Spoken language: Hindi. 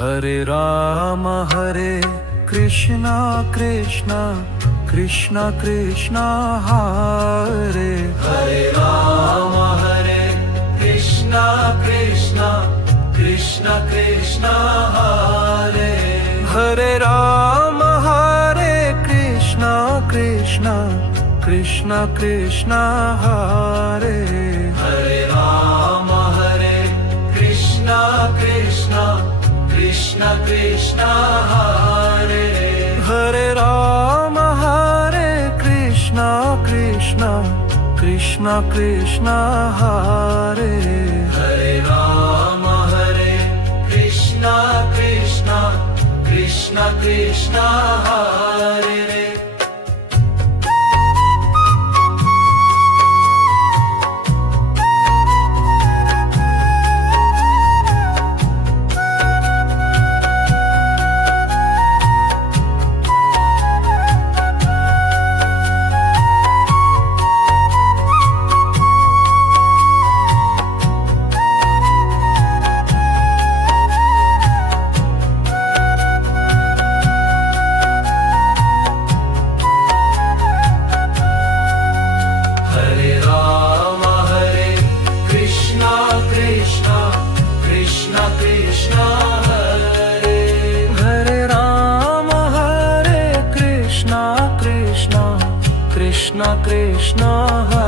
हरे कृष्णा कृष्णा कृष्णा कृष्णा हरे राम हरे कृष्णा कृष्णा कृष्णा कृष्णा हरे हरे राम हरे कृष्णा कृष्णा कृष्णा कृष्णा हरे राम हरे कृष्णा कृष्णा कृष्णा कृष्णा हरे हरे राम हरे कृष्णा कृष्णा कृष्णा कृष्णा हरे राम हरे कृष्णा कृष्णा कृष्णा कृष्णा हरे कृष्णा कृष्णा